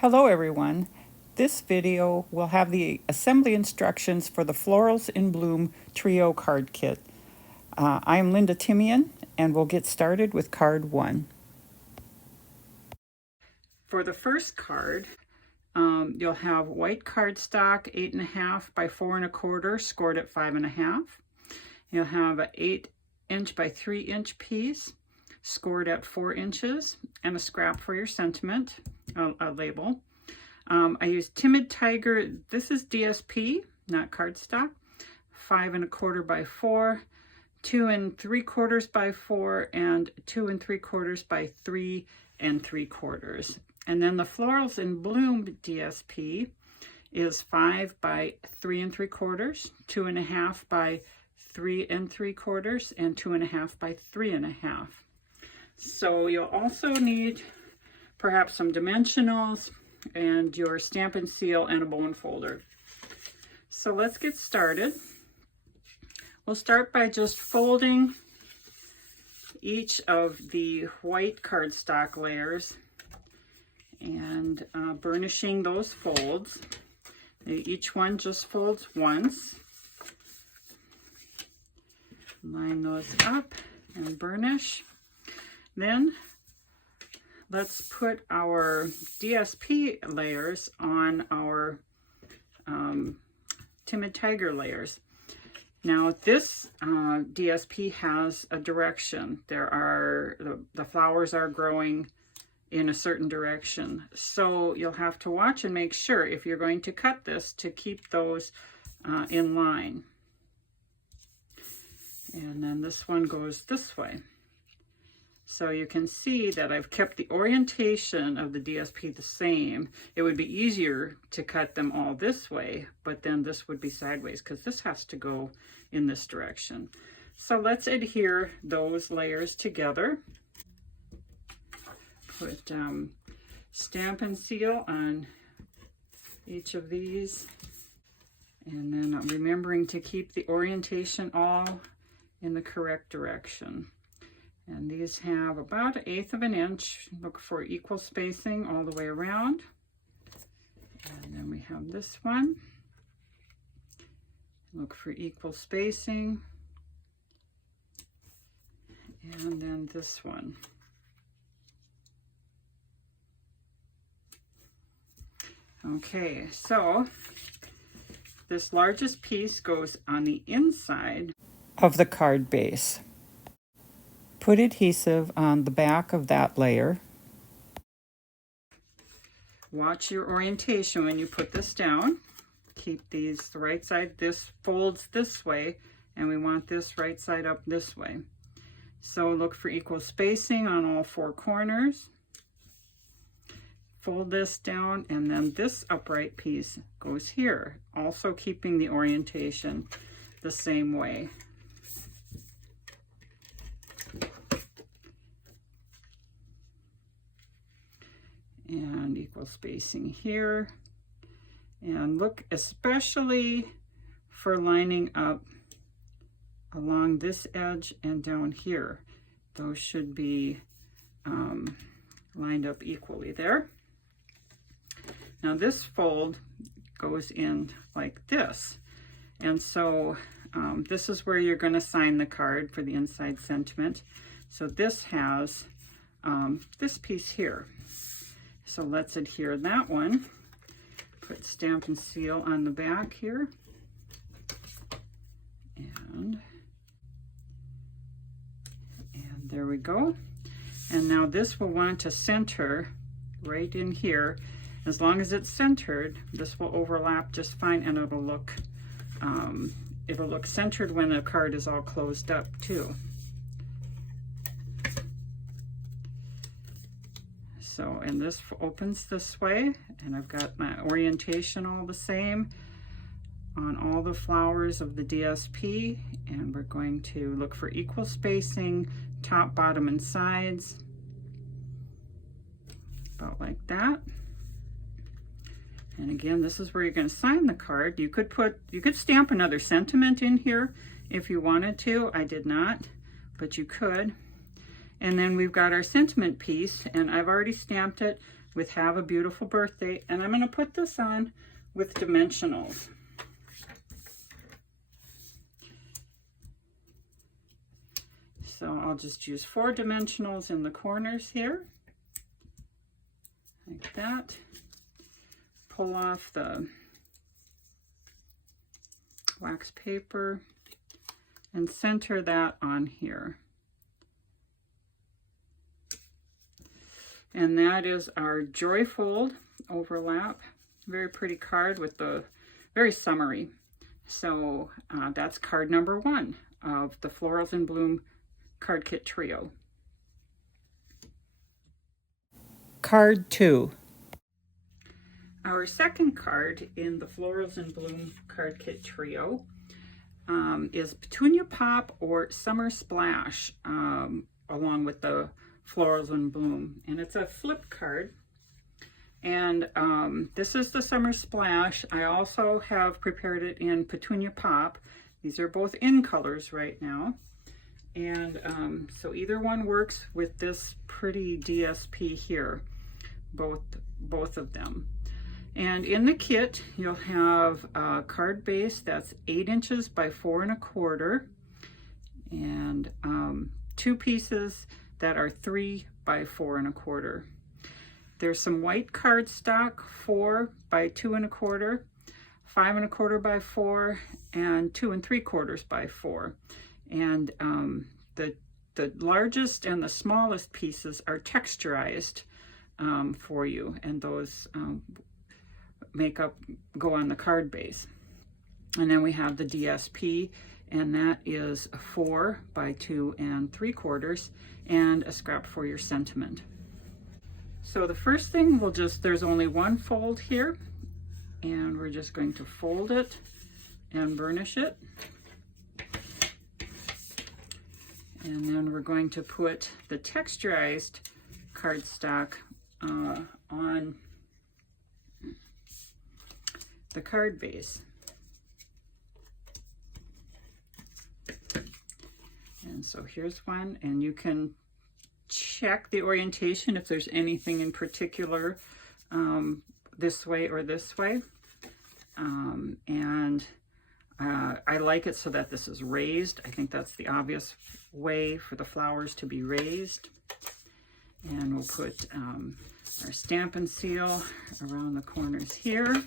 Hello everyone. This video will have the assembly instructions for the Florals in Bloom Trio card kit. I am Linda Timian and we'll get started with card 1. For the first card, you'll have white cardstock 8.5 by 4 1/4 scored at 5.5. You'll have an 8" by 3" piece scored at 4 inches and a scrap for your sentiment, a label. I used Timid Tiger. This is DSP, not cardstock. 5 1/4 by 4, 2 3/4 by 4, and 2 3/4 by 3 3/4. And then the Florals in Bloom DSP is 5 by 3 3/4, 2.5 by 3 3/4, and 2.5 by 3.5. So you'll also need perhaps some dimensionals and your stamp and seal and a bone folder. So let's get started. We'll start by just folding each of the white cardstock layers and burnishing those folds. Each one just folds once. Line those up and burnish. Then let's put our DSP layers on our Timid Tiger layers. Now this DSP has a direction. The flowers are growing in a certain direction. So you'll have to watch and make sure if you're going to cut this to keep those in line. And then this one goes this way. So you can see that I've kept the orientation of the DSP the same. It would be easier to cut them all this way, but then this would be sideways because this has to go in this direction. So let's adhere those layers together. Put stamp and seal on each of these. And then I'm remembering to keep the orientation all in the correct direction. And these have about 1/8 inch. Look for equal spacing all the way around. And then we have this one. Look for equal spacing. And then this one. Okay, so this largest piece goes on the inside of the card base. Put adhesive on the back of that layer. Watch your orientation when you put this down. Keep these the right side. This folds this way, and we want this right side up this way. So look for equal spacing on all 4 corners. Fold this down, and then this upright piece goes here, also keeping the orientation the same way. And equal spacing here. And look especially for lining up along this edge and down here. Those should be lined up equally there. Now this fold goes in like this. And so this is where you're going to sign the card for the inside sentiment. So this has this piece here. So let's adhere that one. Put stamp and seal on the back here. And there we go. And now this will want to center right in here. As long as it's centered, this will overlap just fine, and it'll look centered when the card is all closed up too. So, and this opens this way, and I've got my orientation all the same on all the flowers of the DSP, and we're going to look for equal spacing, top, bottom, and sides, about like that. And again, this is where you're going to sign the card. You could stamp another sentiment in here if you wanted to. I did not, but you could. And then we've got our sentiment piece, and I've already stamped it with Have a Beautiful Birthday, and I'm going to put this on with dimensionals. So I'll just use 4 dimensionals in the corners here, like that. Pull off the wax paper and center that on here. And that is our Joyfold overlap. Very pretty card with the very summery. So that's card number 1 of the Florals in Bloom card kit trio. Card 2. Our second card in the Florals in Bloom card kit trio is Petunia Pop or Summer Splash, along with the Florals in Bloom. And it's a flip card. And this is the Summer Splash. I also have prepared it in Petunia Pop. These are both in colors right now. And so either one works with this pretty DSP here, both of them. And in the kit, you'll have a card base that's 8 inches by 4 1/4, and 2 pieces that are 3 by 4 1/4. There's some white cardstock, 4 by 2 1/4, 5 1/4 by 4, and 2 3/4 by 4. And the largest and the smallest pieces are texturized for you, and those go on the card base. And then we have the DSP, and that is 4 by 2 3/4, and a scrap for your sentiment. So the first thing, there's only one fold here, and we're just going to fold it and burnish it. And then we're going to put the texturized cardstock on the card base. And so here's one, and you can check the orientation if there's anything in particular this way or this way. I like it so that this is raised. I think that's the obvious way for the flowers to be raised. And we'll put our Stampin' Seal around the corners here.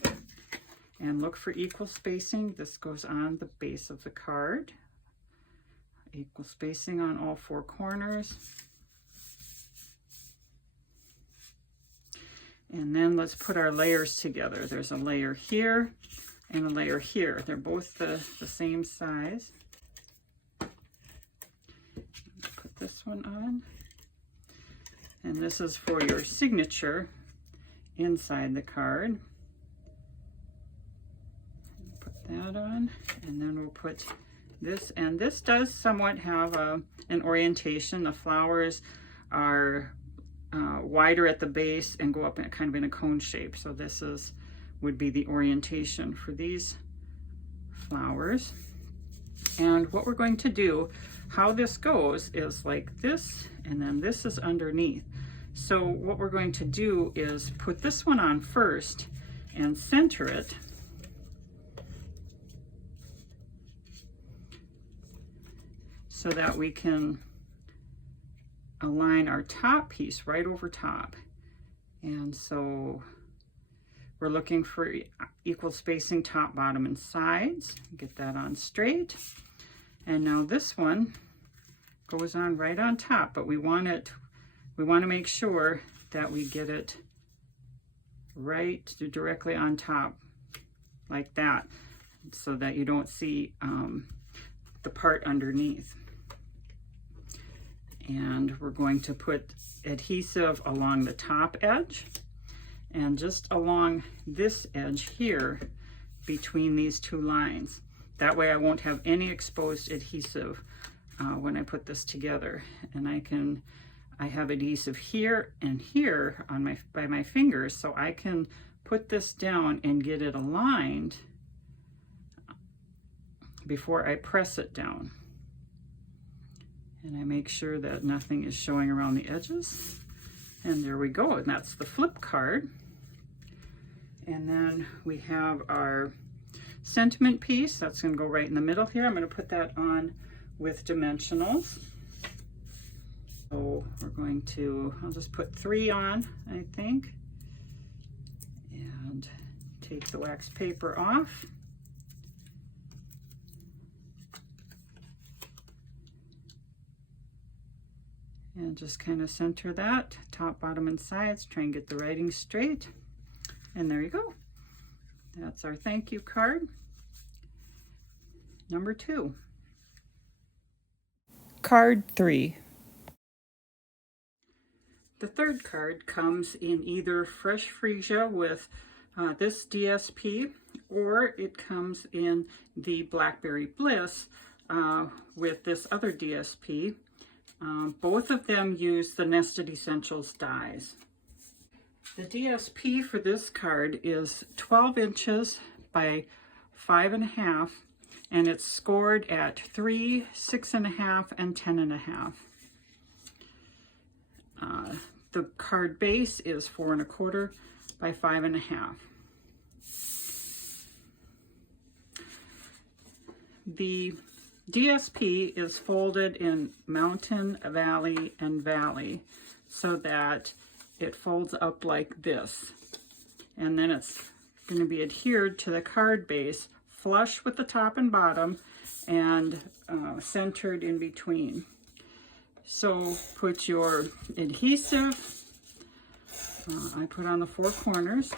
And look for equal spacing. This goes on the base of the card. Equal spacing on all 4 corners. And then let's put our layers together. There's a layer here and a layer here. They're both the same size. Put this one on. And this is for your signature inside the card. Put that on, and then we'll put this, and this does somewhat have an orientation. The flowers are wider at the base and go up in kind of in a cone shape. So this would be the orientation for these flowers. And what we're going to do, how this goes is like this, and then this is underneath. So what we're going to do is put this one on first and center it. So that we can align our top piece right over top. And so we're looking for equal spacing top, bottom, and sides. Get that on straight. And now this one goes on right on top, but we want to make sure that we get it right directly on top like that, so that you don't see the part underneath. And we're going to put adhesive along the top edge and just along this edge here between these 2 lines. That way I won't have any exposed adhesive when I put this together. And I have adhesive here and here on by my fingers, so I can put this down and get it aligned before I press it down. And I make sure that nothing is showing around the edges. And there we go, and that's the flip card. And then we have our sentiment piece. That's going to go right in the middle here. I'm going to put that on with dimensionals. So we're going to, I'll just put 3 on, I think, and take the wax paper off. And just kind of center that, top, bottom, and sides. Try and get the writing straight. And there you go. That's our thank you card, number 2. Card 3. The third card comes in either Fresh Freesia with this DSP, or it comes in the Blackberry Bliss with this other DSP. Both of them use the Nested Essentials dies. The DSP for this card is 12 inches by 5.5, and it's scored at 3, 6.5, and 10.5. The card base is 4.25 by 5.5. The DSP is folded in mountain, valley, and valley so that it folds up like this. And then it's going to be adhered to the card base, flush with the top and bottom, and centered in between. So put your adhesive, I put on the 4 corners,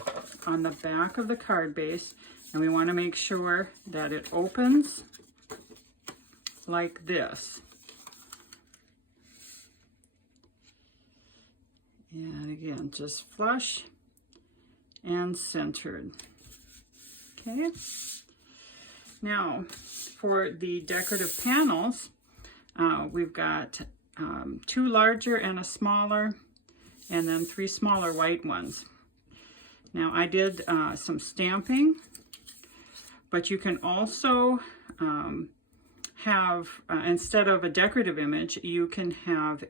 on the back of the card base, and we want to make sure that it opens like this. And again, just flush and centered. Okay. Now, for the decorative panels, we've got 2 larger and a smaller, and then 3 smaller white ones. Now, I did some stamping, but you can also have, instead of a decorative image, you can have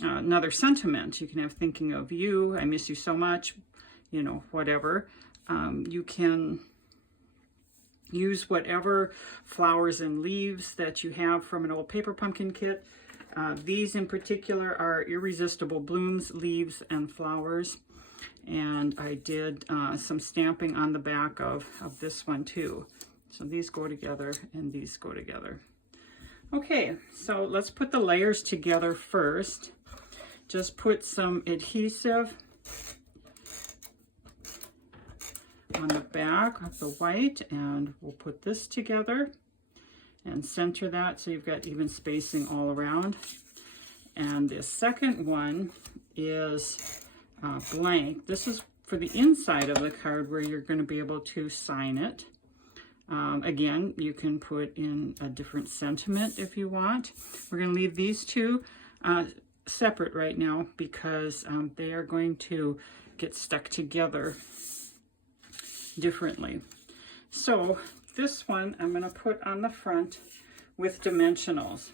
another sentiment. You can have thinking of you, I miss you so much, you know, whatever. You can use whatever flowers and leaves that you have from an old paper pumpkin kit. These in particular are Irresistible Blooms, Leaves, and Flowers. And I did some stamping on the back of this one too. So these go together and these go together. Okay, so let's put the layers together first. Just put some adhesive on the back of the white, and we'll put this together and center that so you've got even spacing all around. And the second one is blank. This is for the inside of the card where you're going to be able to sign it. Again, you can put in a different sentiment if you want. We're going to leave these two separate right now because they are going to get stuck together differently. So this one I'm going to put on the front with dimensionals.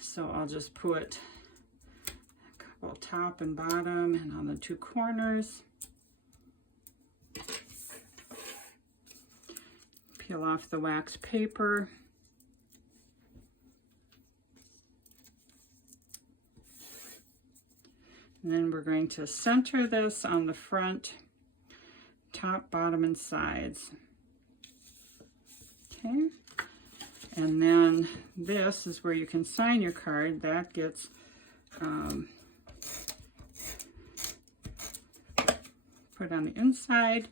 So I'll just put a couple top and bottom and on the 2 corners. Peel off the wax paper. And then we're going to center this on the front, top, bottom, and sides. Okay. And then this is where you can sign your card. That gets put on the inside,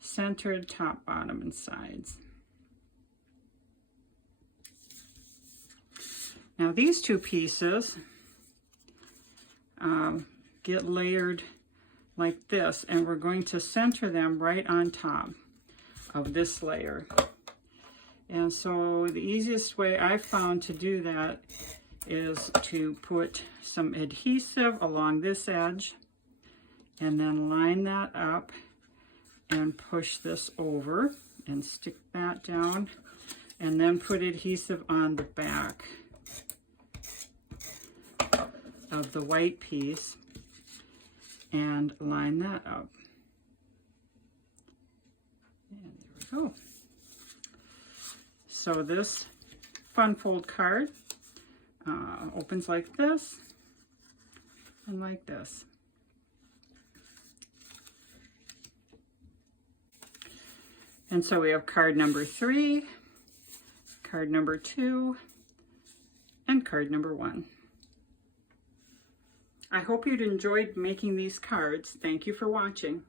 centered, top, bottom, and sides. Now these 2 pieces get layered like this, and we're going to center them right on top of this layer. And so the easiest way I've found to do that is to put some adhesive along this edge and then line that up and push this over and stick that down, and then put adhesive on the back of the white piece and line that up. And there we go. So this fun fold card opens like this and like this. And so we have card number 3, card number 2, and card number 1. I hope you'd enjoyed making these cards. Thank you for watching.